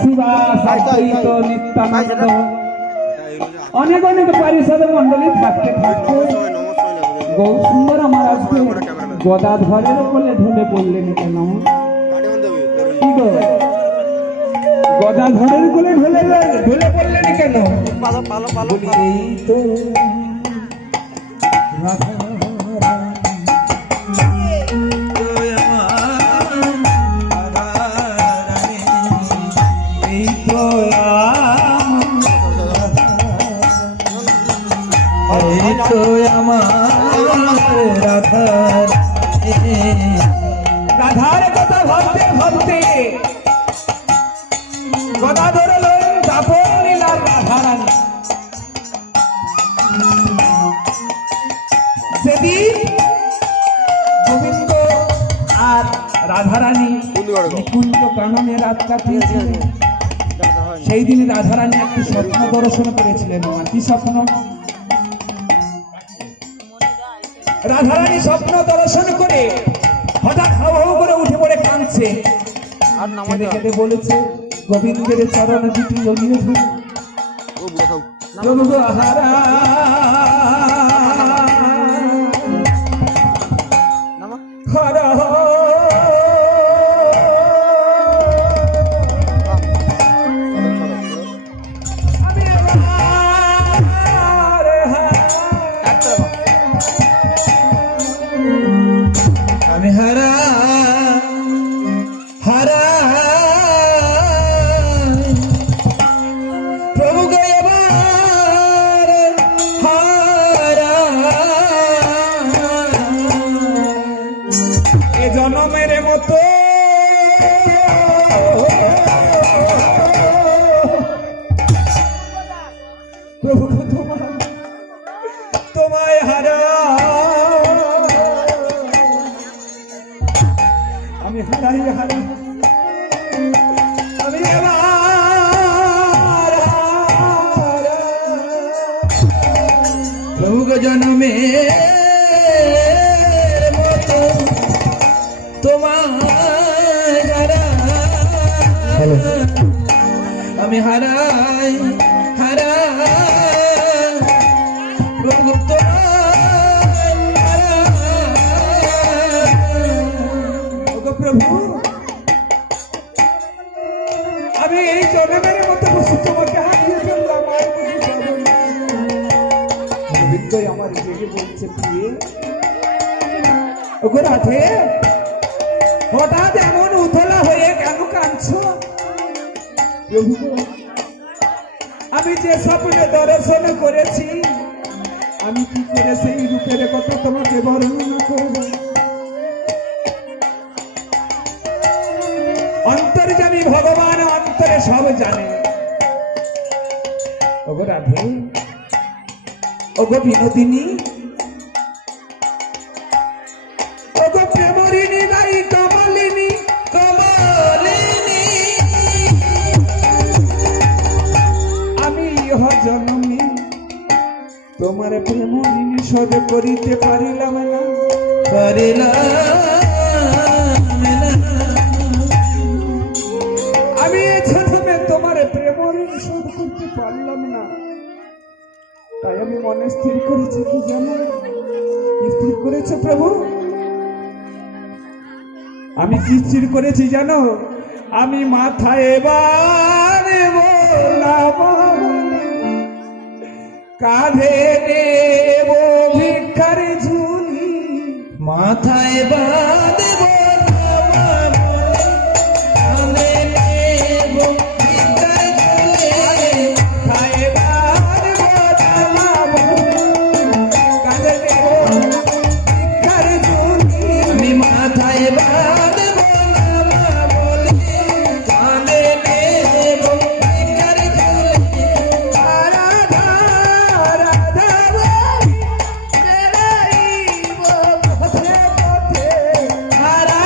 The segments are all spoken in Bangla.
শিবা সাহিত্য নিত্যানন্দ অনেক অনেক পারিষদ মন্ডলী থাকতে থাকতে বহু সুন্দর আমার আজকে গদাধরের কোলে ঢলে পড়লেন কেন? কি গো গদাধরের কোলে ঢলে পড়লেন কেন? এই তো রাধার কথা ভাবতে ভাবতে গদা ধরলেন দাপন লীলার রাধারানী। সেদিন গোবিন্দ আর রাধারানী নিকুঞ্জ কাননে রাত কাটিয়েছিলেন। সেই দিন রাধারানী একটি স্বপ্ন দর্শন করেছিলেন। কি স্বপ্ন? রাধারানী স্বপ্ন দর্শন করে হঠাৎ হাউ হাউ করে উঠে পড়ে কাঁদছে। কেঁদে কেঁদে বলেছে, গোবিন্দের চরণ দুটি জড়িয়ে ধরে আমি হারা হারা প্রভু গেবার হারা এ জনমের মতো প্রভু তোমায় হারা আমি হারাই হারাই আমি প্রভু জন্মে মতো তোমায় হারা আমি হারাই হারা প্রভু প্রভু আমি এই জন্মের মতো বসে তোমাকে হারিয়ে ফেললাম। গোবিন্দ আমার জেগে বলছে, প্রিয়ে ওগো রাধে, হঠাৎ এমন উথলা হয়ে কেন কাঁদছো? প্রভু আমি যে স্বপ্নে দর্শন করেছি, আমি কি করে সেই রূপের কথা তোমাকে বর্ণনা করবো? অন্তর্যামী ভগবান অন্তরে সব জানে। ওগো রাধে, ওগো বিনোদিনী, ওগো প্রেমরিণী গাই কমলিনী কমলিনী, আমি ইহ জন্মে তোমার প্রেমরিণী সহ্য করিতে পারিলাম না আমি এখানে তোমার প্রেমের শোধ করতে পারলাম না। তাই আমি মনে স্থির করেছি, কি জানো? স্থির করেছে প্রভু? আমি কি স্থির করেছি জানো? আমি মাথায় এবার বললাম, কাঁধে নেব ভিক্ষার ঝুলি, মাথায় বাঁধব হারা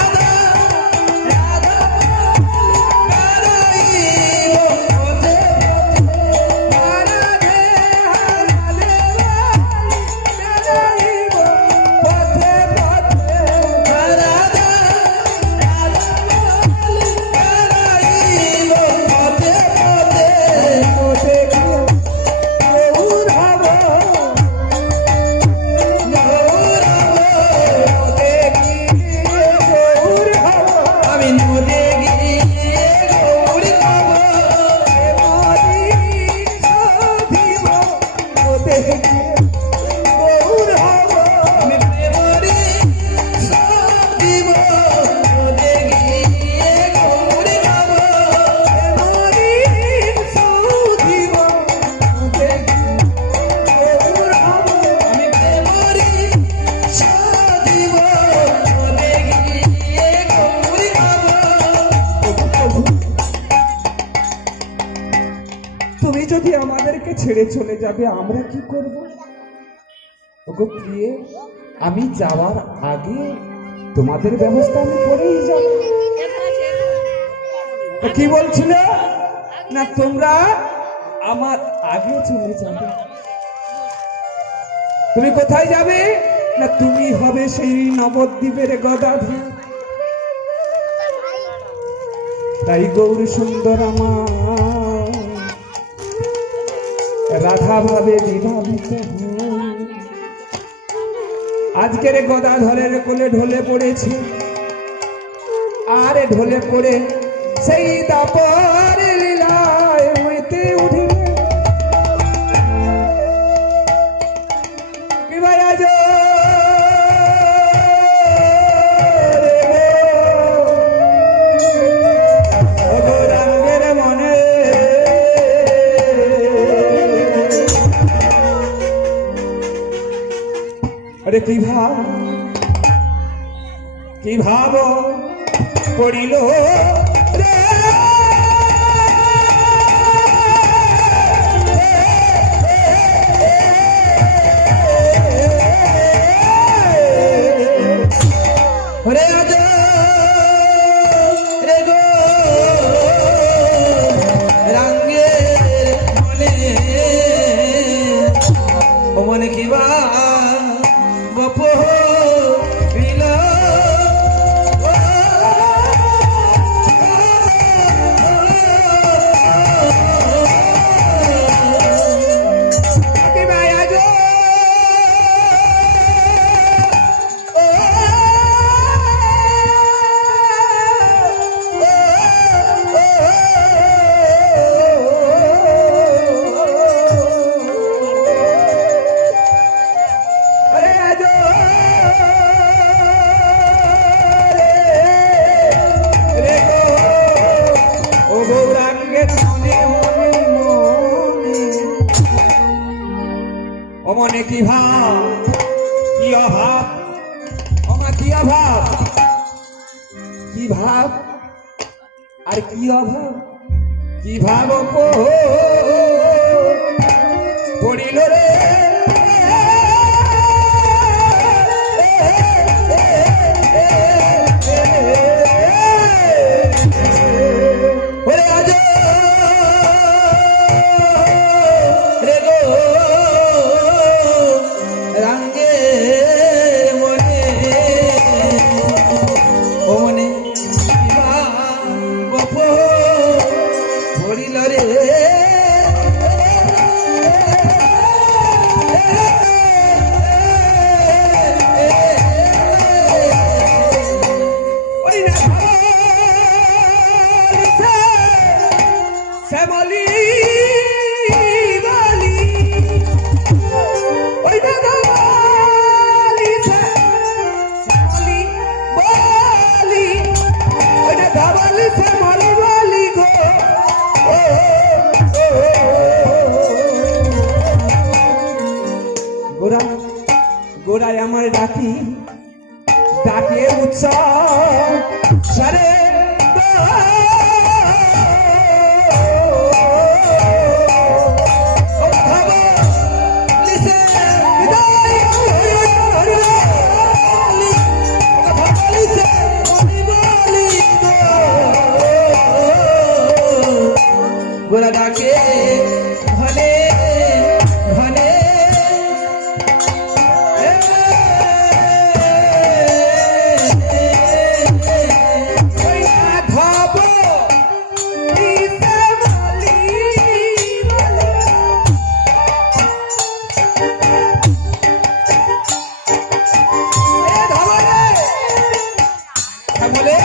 যদি আমাদেরকে ছেড়ে চলে যাবে আমরা কি করব? ওগো প্রিয়ে, আমি যাওয়ার আগে তোমাদের ব্যবস্থা আমি করেই যাব। তো কি বলছিল না তোমরা আমার আগে চলে যাবে। তুমি কোথায় যাবে না তুমি হবে সেই নবদ্বীপের গদাধর। তাই গৌরী সুন্দর আমার রাধা ভাবে বিভাবিত আজকের গদাধরের কোলে ঢলে পড়েছে। আর ঢলে পড়ে সেই দাপর লীলায় মেতে উঠিবে। কি ভাই আজ কি ভাব পড়িল রে। রে আজ রে গো রাঙ্গে মনে ও মনে কি বা মনে কি ভাব কি অভাব আমার কি অভাব কি ভাব আর কি অভাব কি ভাব পড়িল রে। গোড়ায় আমার ডাকি ডাকে উৎসব সারে গোড়া ডাকে ঘনে ঘনে বলে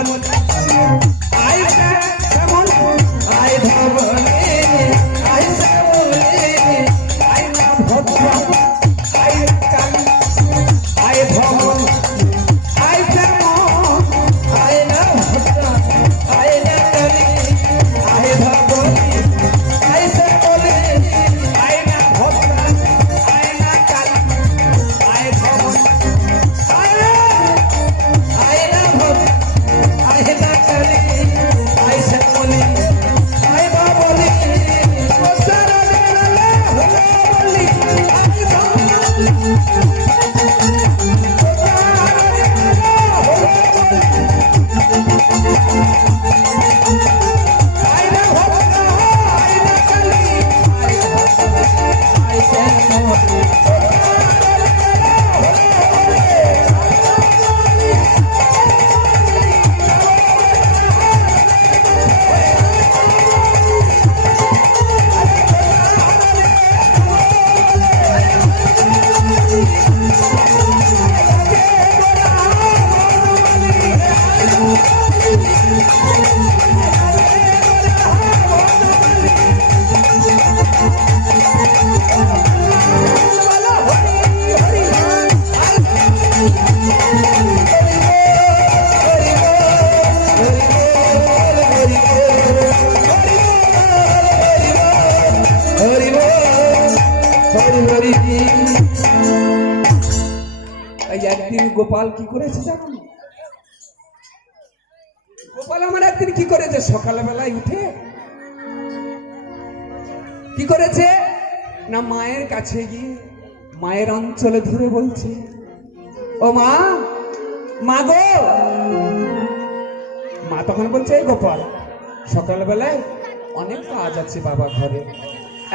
আই শ্যামল আই ধবলে আই শ্যামলে আই না ভদ্র আই কালী আই ধবল আই শ্যামল আই না ভদ্র আই না কালী আই ধবলে আই শ্যামলে আই না ভদ্র আই না কালী আই ধবল একদিন গোপাল কি করেছে জানো? গোপাল আমার একদিন কি করেছে, সকালবেলায় উঠে কি করেছে না মায়ের কাছে গিয়ে মায়ের অঞ্চলে ধরে বলছে, ও মা, মা গো। মা তখন বলছে, এই গোপাল, সকালবেলায় অনেক কাজ আছে বাবা ঘরে,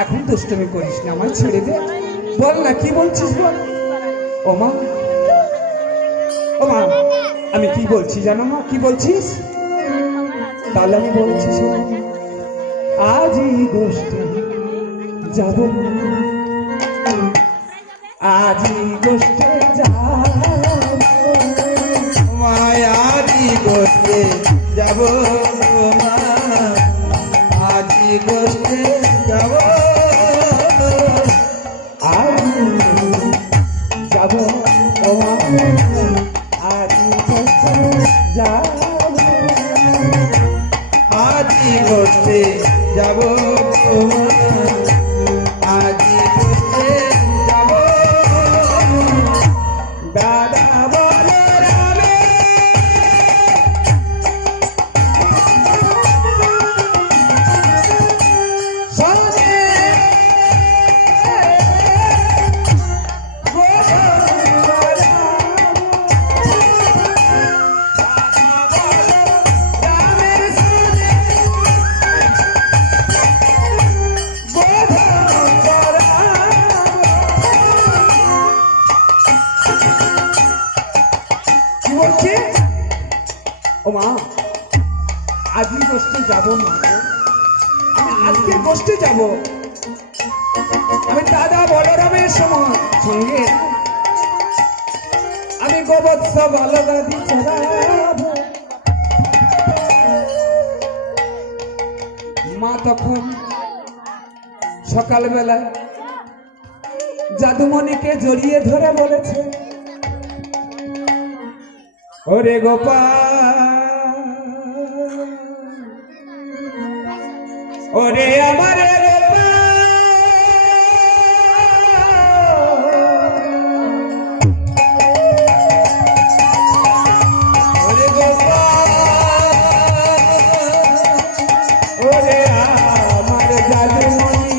এখন দুষ্টুমি করিস না, আমার ছেড়ে দে, বল না কি বলছিস বল। ও মা, ও মা, আমি কি বলছি জানো মা? কি বলছিস? তাহলে আমি বলছি, আজই গোষ্ঠী যাব, আজই গোষ্ঠী যাব, মায়ারি গোষ্ঠে যাব, আজি গোষ্ঠে যাব, আজই যাব, ও মা, আজই গোষ্ঠী যাব, আজি গোষ্ঠে যাব, আজি গোষ্ঠে যাব, দাদা বলে রামে সঙ্গে রামের সঙ্গে কি বলছে? ও মা, আজই গোষ্ঠী যাবো মা, আমি আজকে গোষ্ঠী যাব, আমি দাদা বলরামের সঙ্গে আমি গোবৎস বলদাদি চড়াবো। মা তখন সকালবেলায় জাদুমণিকে জড়িয়ে ধরে বলেছে, ওরে গোপাল, ওরে আমার ওরে গোপাল, ওরে আমার জাদুমণি,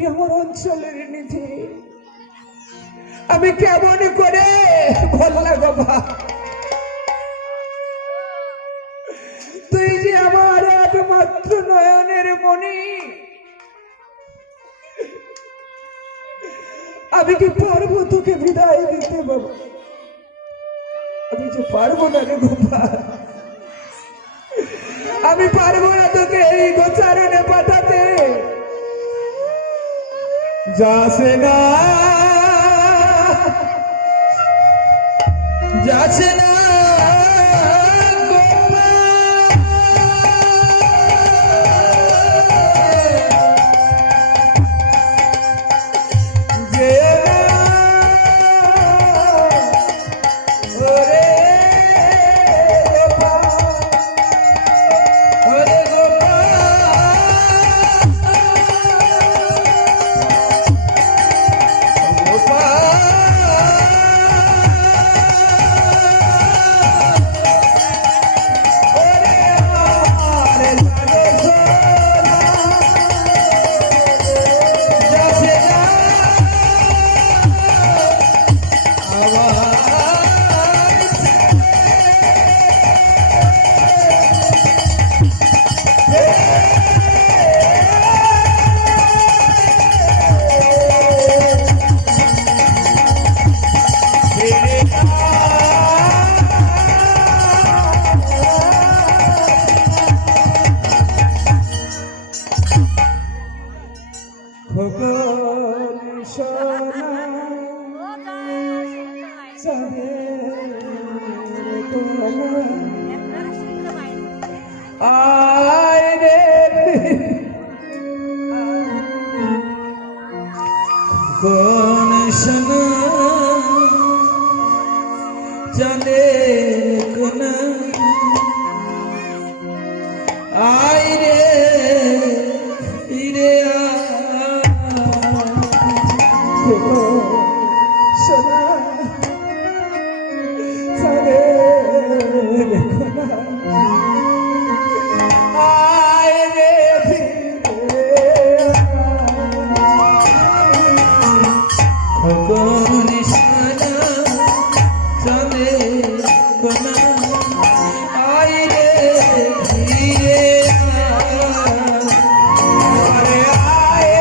তুমি আমার অঞ্চলের নিধি, আমি কেমন করে বললা গোপা, তুই যে আমার একমাত্র নয়নের মণি, আমি কি পারবো তোকে বিদায় দিতে বাবা? আমি যে পারবো না রে গোপা, আমি পারবো না তোকে এই গোচারণে পাঠাতে। যাসে না যাচ্ছে না কোন সোনা জানে কোন আয় রে ইরে সোনা সারে আয় রে কোন সোনা জানে কোন আয় রে ইরে আরে আয়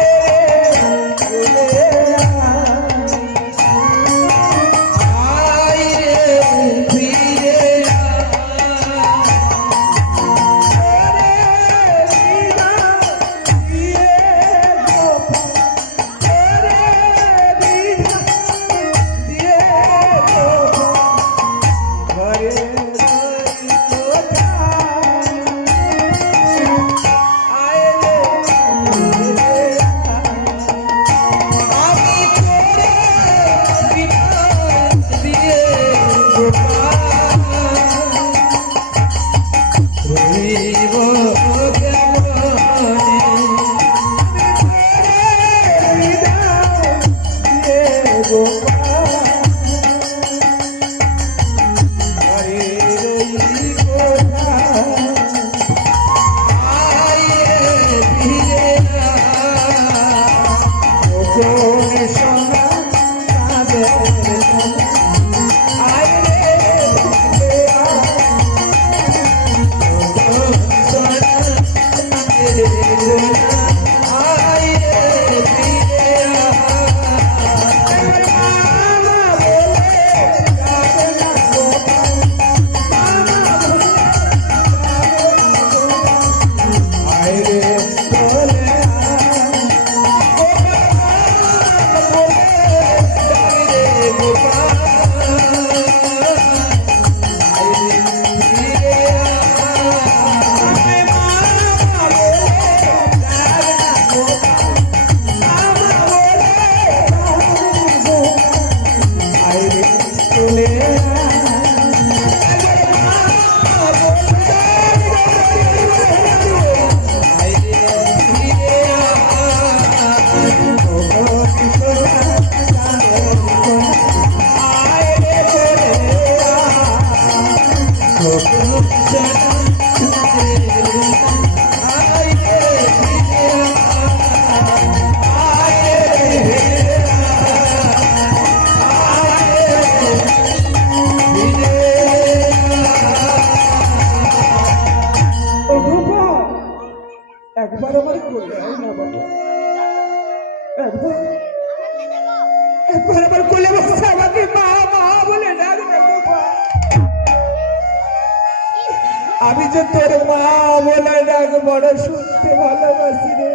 যে তোর মা বলে ডাক বড় শুনতে ভালোবাসি রে।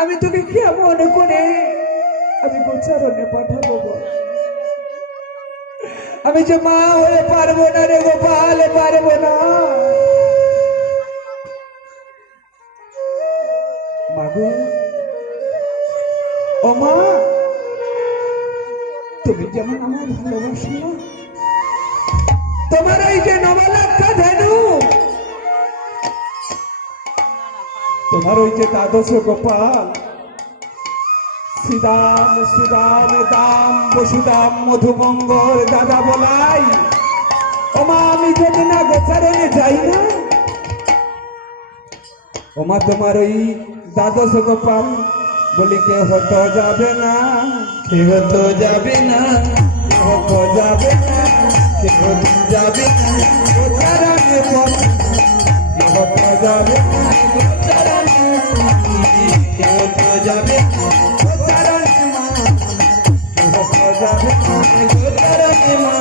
আমি তোকে কেমন করে আমি গোচারণে পাঠাবো বল? আমি যে মা হয়ে পারবো না রে গোপাল, পারবো না। মাগো, ও মা, তুমি যেমন আমার ভালোবাসো না, তোমার ওই যে নবলক্ষ ধেনু, তোমার ওই যে দ্বাদশ গোপাল, শ্রীরাম সুদাম দাম বসুদাম মধুমঙ্গল দাদা বলাই, ওমা আমি যদি না গোচারণে যাই না, ওমা তোমার ওই দ্বাদশ গোপাল বলি কে হতো যাবে না, কে হতো যাবে না, কে হতো যাবে না, কে হতো যাবে না, গোচারণে বল কে হতো যাবে না, গোচারণে কে হতো যাবে না, গোচারণে মা কে হতো যাবে না, গোচারণে মা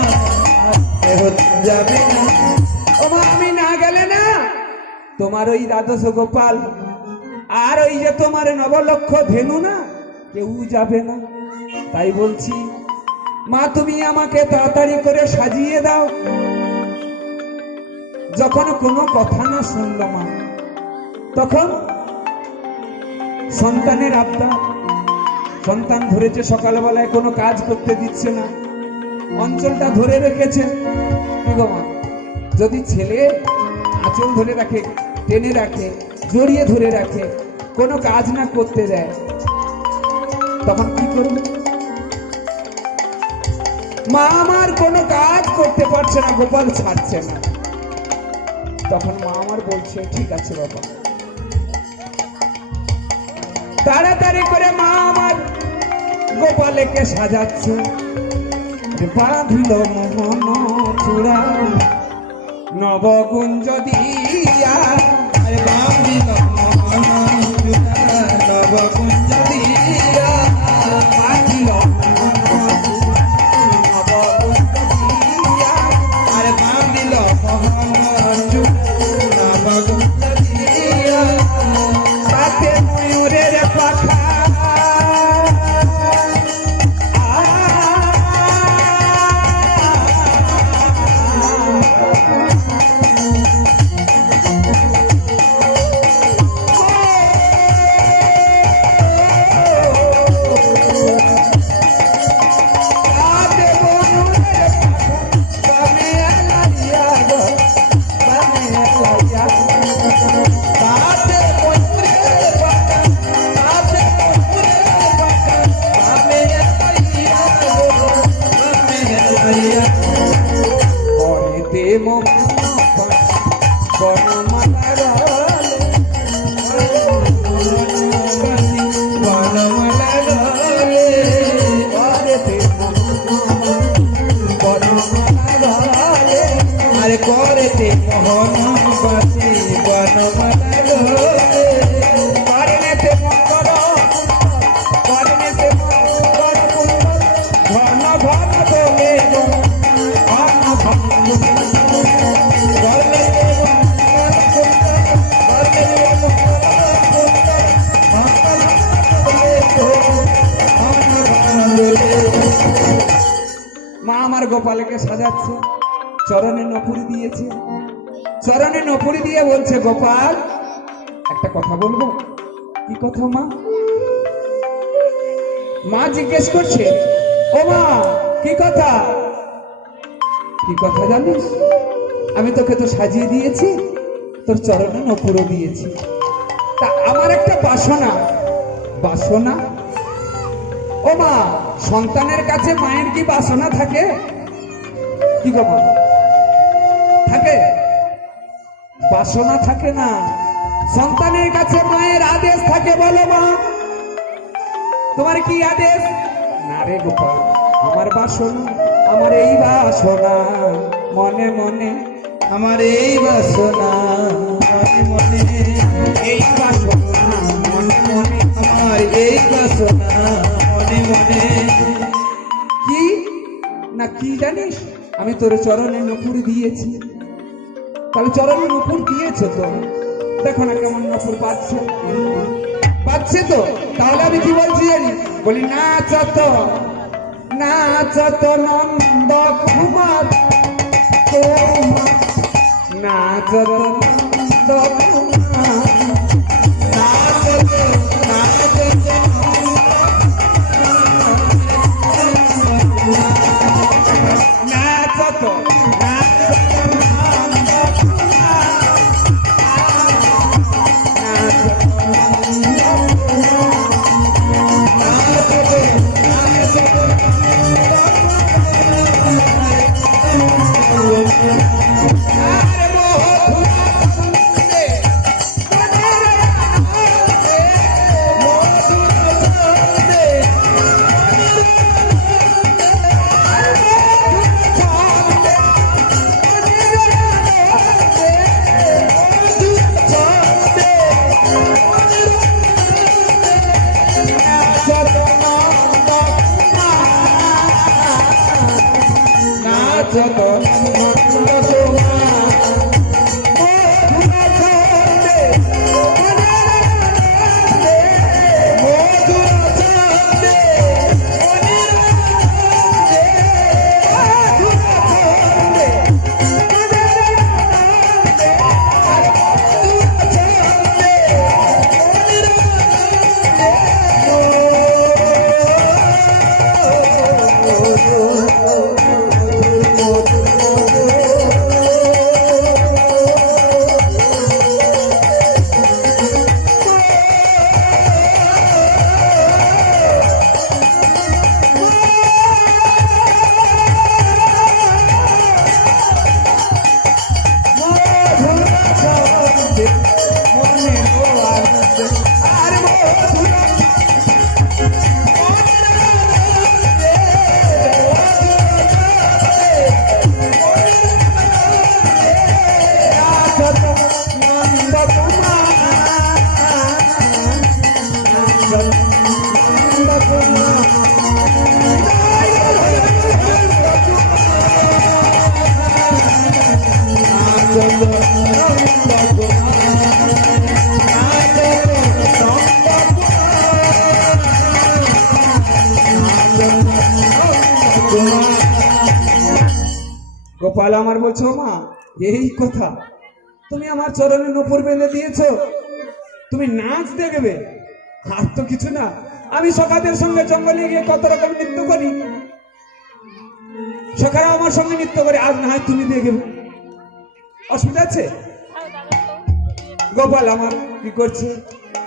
কে হতো যাবে না। ওমা আমি না গেলে না তোমার ওই দ্বাদশ গোপাল আর ওই যে তোমার নবলক্ষ ধেনু না কেউ যাবে না। তাই বলছি মা, তুমি আমাকে তাড়াতাড়ি করে সাজিয়ে দাও। যখন কোনো কথা না শুনলো মা, তখন সন্তানের আবদার, সন্তান ধরেছে সকালবেলায় কোনো কাজ করতে দিচ্ছে না, অঞ্চলটা ধরে রেখেছে। কি গো মা, যদি ছেলে আঁচল ধরে রাখে, টেনে রাখে, জড়িয়ে ধরে রাখে, কোনো কাজ না করতে দেয়, তখন কি করবে? মা আমার কোনো কাজ করতে পারছে না, গোপাল ছাড়ছে না। তখন মা আমার বলছে ঠিক আছে বাবা। তাড়াতাড়ি করে মা আমার গোপালকে সাজাচ্ছে, বাঁধিল মোহন চূড়া নবকুঞ্জ দিয়া, বাঁধিল মোহন চূড়া নবকুঞ্জ দিয়া, বাঁধিল নবকুঞ্জ দিয়া, আরে বাঁধিল মোহন চূড়া নবকুঞ্জ দিয়া, তাতে ময়ূরের পাখা আরে করতে মোহন বাসি বনমালা গলে, করনেতে মঙ্গল, করনেতে মঙ্গল কুণ্ডল, ঘন ঘন বলে গো, ঘন ঘন বলে গো, গলে মঙ্গল কুণ্ডল, গলে মঙ্গল কুণ্ডল, মঙ্গল বলে গো, মঙ্গল বলে। মা আমার গোপালকে সাজাচ্ছে, চরণে নপুরি দিয়েছে, চরণে নপুরি দিয়ে বলছে গোপাল একটা কথা বলবো। কি কথা মা? মা জিজ্ঞেস করছে, ও মা কি কথা? কি কথা জানিস? আমি তোকে তো সাজিয়ে দিয়েছি, তোর চরণে নপুরও দিয়েছি, তা আমার একটা বাসনা। বাসনা? ও মা, সন্তানের কাছে মায়ের কি বাসনা থাকে? কি গো মা, থাকে? বাসনা থাকে না, সন্তানের কাছে মায়ের আদেশ থাকে। বলো মা, তোমার কি আদেশ? না রে গোপাল, আমার বাসনা, আমার এই বাসনা মনে মনে, আমার এই বাসনা মনে মনে, এই বাসনা মনে মনে, আমার এই বাসনা মনে মনে। কি না কি জানিস? আমি তোর চরণে নপুরি দিয়েছি, তাহলে চরণে নপুর দিয়েছো তো, দেখো না কেমন নপুর পাচ্ছে, পাচ্ছে তো। তাহলে আমি কি বলছি জানি, বলি নাচ তো নন্দ কুমার তোমার, নাচ তো নন্দ কুমার, নাচ তো গোপাল আমার বলছো, মা এই কথা, তুমি আমার চরণে নপুর বেঁধে দিয়েছো, তুমি নাচ দেখবে? আর তো কিছু না, আমি সখাদের সঙ্গে জঙ্গলে গিয়ে কত রকম নৃত্য করি, সখারা আমার সঙ্গে নৃত্য করে, আজ না হয় তুমি দেখবে, অসুবিধা আছে? গোপাল আমার কি করছে,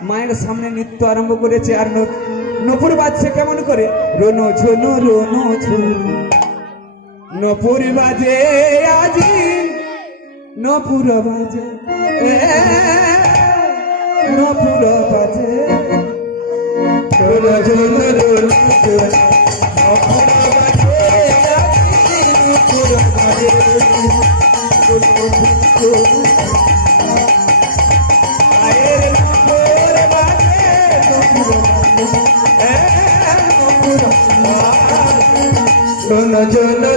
মায়ের সামনে নৃত্য আরম্ভ করেছে, আর নপুর বাজছে কেমন করে, রোনো ঝোনো নপুর বাজে আজি, নপুর বাজে, নপুর বাজে, রোনো ঝোনো নপুর বাজে আজি, নপুর বাজে, আয়ের নপুর বাজে, নপুর বাজে, নপুর বাজে, রোনো ঝোনো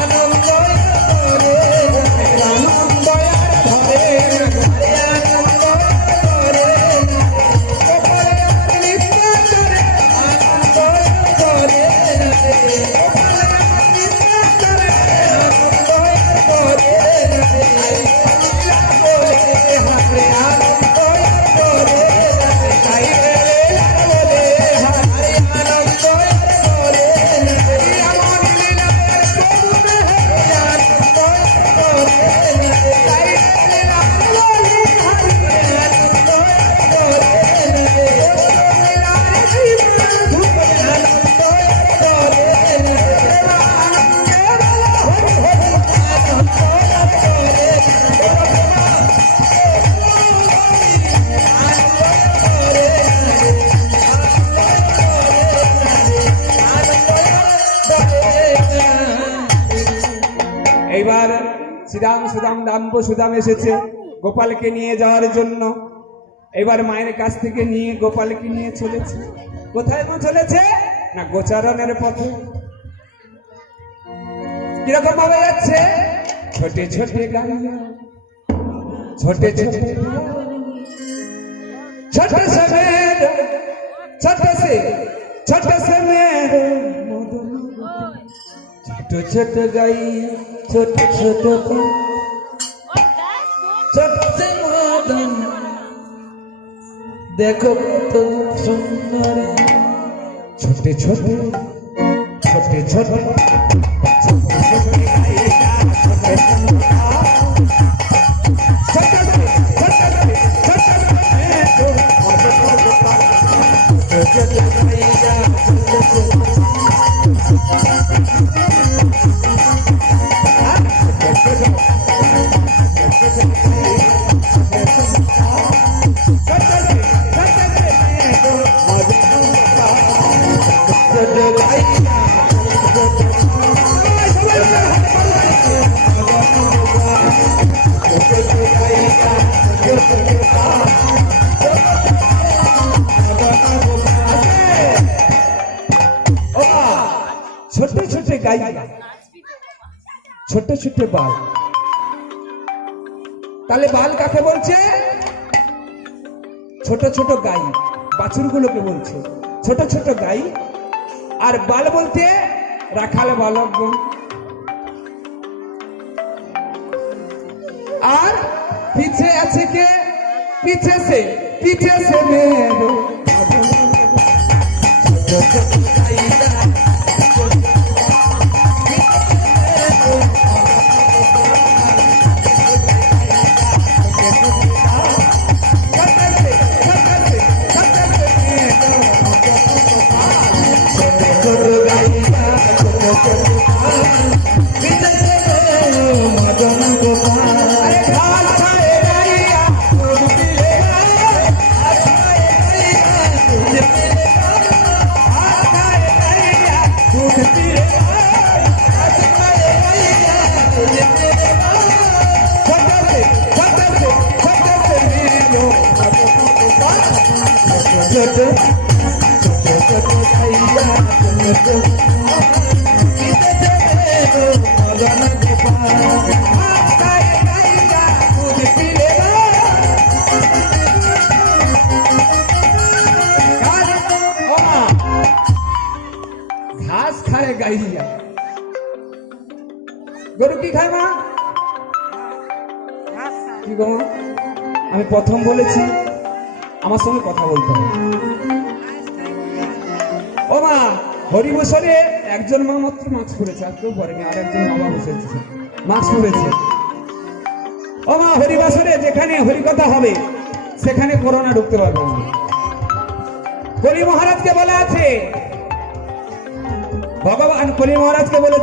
আনন্দ শ্রীরাম সুদাম দাম্ব সুদাম এসেছে গোপালকে নিয়ে যাওয়ার জন্য। এবার মায়ের কাছ থেকে নিয়ে গোপালকে নিয়ে চলেছে। কোথায় চলেছে না গোচারণের পথে। কিরকম ভাবে যাচ্ছে? ছোটে ছোটে গাড়িয়া, ছোটে ছোটে ছোট সে মেঘ, ছোট সে মেঘ, ছোট ছোট গাইয়া, ছোট ছোট ছোট সে মদন, দেখো কত সুন্দর। ছোটে ছোটে ছোটে ছোটে ছোটে ছোটে গাইয়া, ছোট ছোট বাল। তাহলে বাল কাকে বলছে? ছোট ছোট গাই, বাছুরগুলোকে বলছে ছোট ছোট গাই। আর বাল বলতে রাখাল বালকগণ। আর পিছে আছে কে? পিছে সে মেরো ঘাস খায় গাইয়া। গরু কি খায় মা? কি গো? আমি প্রথম বলেছি আমার সঙ্গে কথা বলতে হবে। ও মা, হরিবসরে একজন মা মাত্র মাস্ক পরেছে, আর কেউ পরেনি। আর একজন মা বসেছে মাস্ক পরেছে। ও মা, হরিবসরে যেখানে হরিকথা হবে সেখানে করোনা ঢুকতে পারবে না। কলি মহারাজকে বলা আছে, ভগবান কলি মহারাজকে বলে